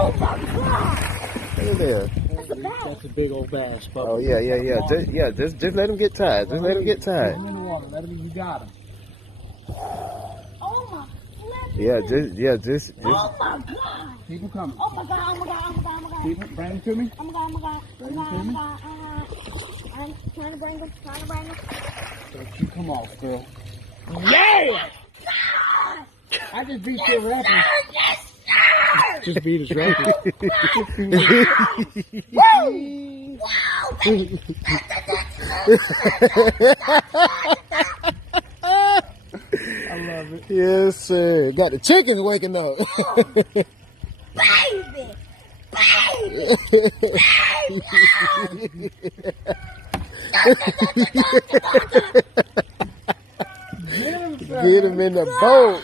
Oh my God! Look at there. That's a big old bass. Oh yeah. Just let him get tied. Just let him get tied. Put him in the water. Let him. You got him. Oh my flipping. Just. Oh my God. Keep him coming. Oh my God. Oh my God. Oh my God. Oh my God. Keep him. Bring him to me. Oh my God. Oh my God. Oh my God. Oh my God. I'm trying to bring him. Trying to bring him. Don't you come off, girl. Yeah! I just beat your record. Yes, sir! Just beat his record. Woo! Wow, baby! I love it. Yes, sir. Got the chickens waking up. Baby! Get him, sir. Get him in the boat.